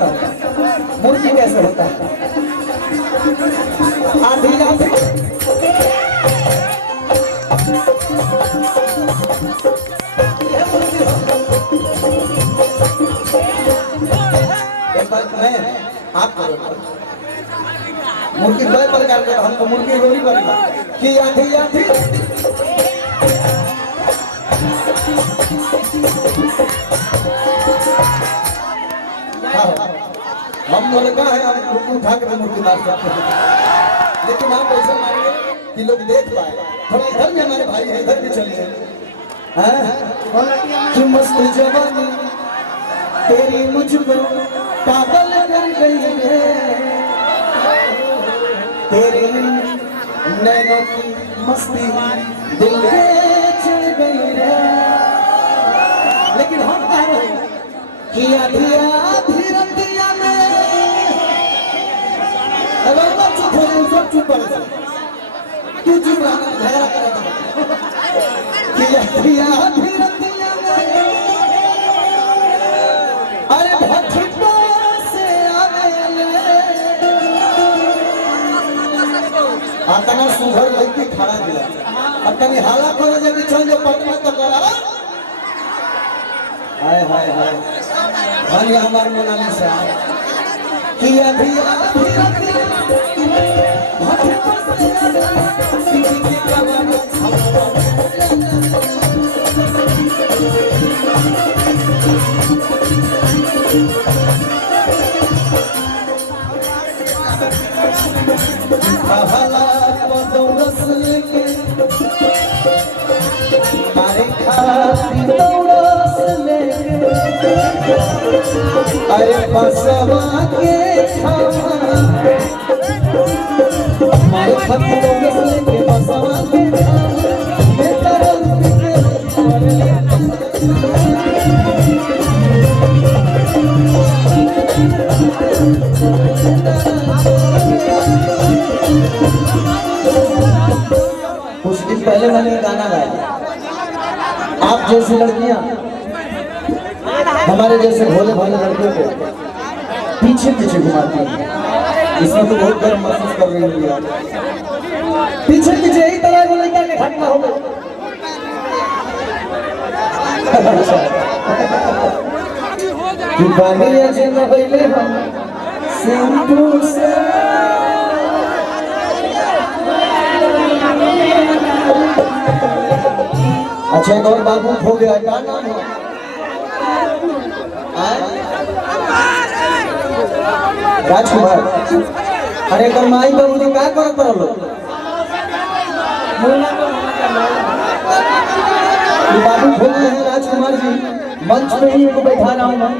होता है, मुर्गी कैसे होता है। आधी आधी आप मुर्गी कई प्रकार के, हमको मुर्गी रोली बनेगा कि आधी आधी हम लड़का है, हम मुर्गी उठा के मुर्गी मार सकते हैं, लेकिन आप ऐसा मानिए कि लोग देख पाए। थोड़ा इधर भी हमारे भाई है, इधर भी चलिए। कि मस्त जवानी तेरी मुझको पागल कर गई है, तेरी नैनों की मस्ती दिल पे चढ़ गई है। लेकिन हम कह रहे हैं कि आधी आधी रतिया में चुप हो जाए, सब चुप कर क्यों चुप रहना, झगड़ा करेगा कि आधी आधी रतिया में अरे भटको से आतना सुघर लड़की खड़ा दिला अब तनी हाला करे जब चल जो पटना तक करा। हाय हाय हाय धन्य हमार मोनालिसा कि अभी अरे बसवा के हमारे खतरों के बसवा के कुछ दिन पहले मैंने गाना गाया, आप जैसी लड़कियां हमारे जैसे भोले भाले लड़कों को पीछे पीछे घुमाती हैं। इसमें तो बहुत गर्व महसूस कर रही है। पीछे पीछे यही तरह को लेकर के घटना हो गई। अच्छा एक और बाबू हो गया, क्या नाम है? राजकुमार। अरे माई बाबू जी क्या करत रहो? बाबू खोल रहे हैं राजकुमार जी, मंच पे ही इनको बैठा रहा हूँ मैं,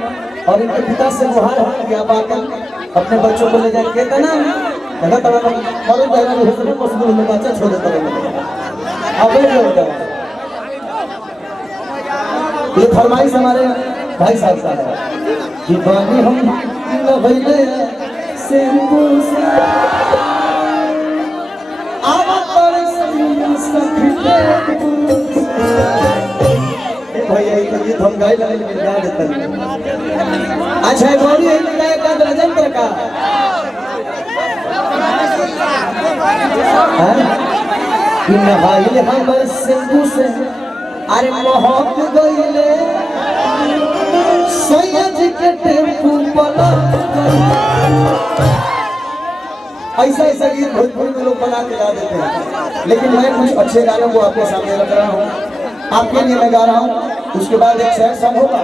और इनके पिता से गुहार है कि आप आकर अपने बच्चों को ले जाए। कहता ना छोड़ देता। ये फरमाइश हमारे भाई साहब का है कि बानी हम भैले से भैया ये गीत हम गाय लगे गा देते हैं। अच्छा गौरी है गाय का राजेंद्र का भाई हमर सिंधु से अरे मोहक गईले सैयद के टेम्पू पलट। ऐसा ऐसा गीत भोजपुरी में लोग बना के गा देते हैं, लेकिन मैं कुछ अच्छे गानों को आपके सामने रख रहा हूँ, आपके लिए मैं गा रहा हूँ। उसके बाद एक सैड सॉन्ग होगा।